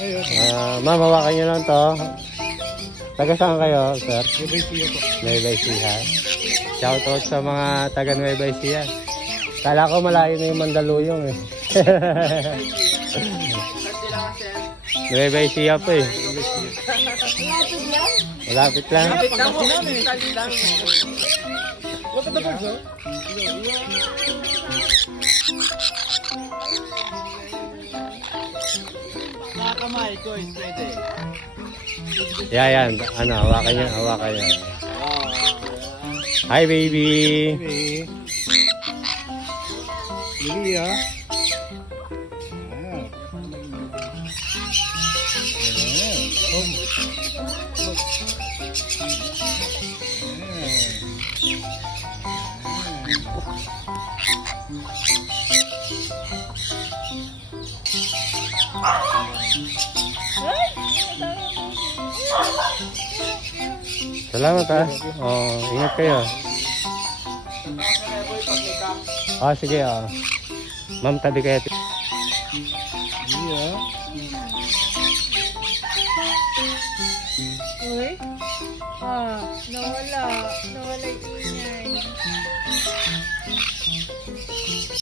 Ma'am, hawakan nyo lang to. Taga saan kayo, sir? Nueva Ecija po. Nueva Ecija. Shoutout sa mga taga Nueva Ecija. Kala ko malayo na yung Mandaluyong eh. Nueva Ecija po eh. Malapit lang. Lapit lang po. Lapit lang. Look at the birds, oh. Nakakamay ko, is pwede. Yan. Ano, hawakan nyo, hawakan nyo. Hi, baby. Baby. Baby, ah. Salamat ha. Oh, ingat kayo. Sige Ma'am, tabi kayo. Yeah. Uy? Nawala yung